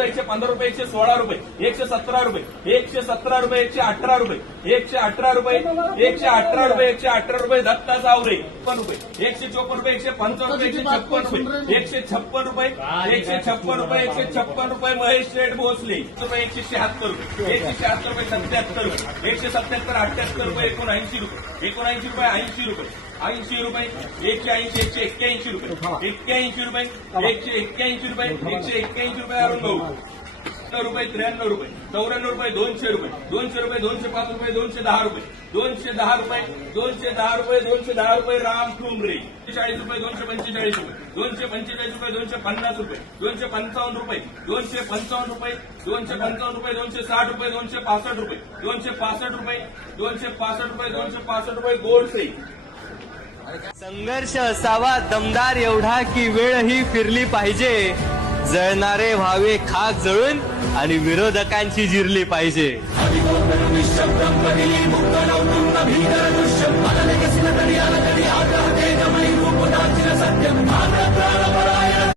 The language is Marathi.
114, 115 रुपये, 116 रुपये, 117 रुपये, 117 रुपये, 118 रुपये, 118 रुपये, 118 रुपये, 118 रुपये दत्ता सावरे, 154 रुपये, 154 रुपये, 155 रुपये, 156 रुपये, 156 रुपये, 156 रुपये, 156 रुपये महेश शेठ भोसले, 176 रुपये, 176 रुपये, 77 रुपये, 177, 78 रुपये, 79 रुपये, 79 रुपये, 80 रुपये, 80 रुपये, 180, 181 रुपये, 81 रुपये, 181 रुपये, 181 रुपये अरुण भाऊ, 70 रुपये, 93 रुपये, 94 रुपये, 200 रुपये, 200 रुपये, 205 रुपये, 210 रुपये, 210 रुपये, 210 रुपये, 210 रुपये राम ठुमरे, 40 रुपये, 245 रुपये, 245 रुपये, 250 रुपये, 255 रुपये, 255 रुपये, 255 रुपये, 260 रुपये, 265 रुपये, 265 रुपये, 265 रुपये, 265 रुपये गोल्ड से संघर्ष असावा दमदार एवढा की वेळ ही फिरली पाहिजे, जळणारे व्हावे खाक जळून आणि विरोधकांची जिरली पाहिजे. निशब्दं बहिली मुक्तनौ तुंग भीतर दृश्यं मनले कसिन तरी आला तरी आग्रह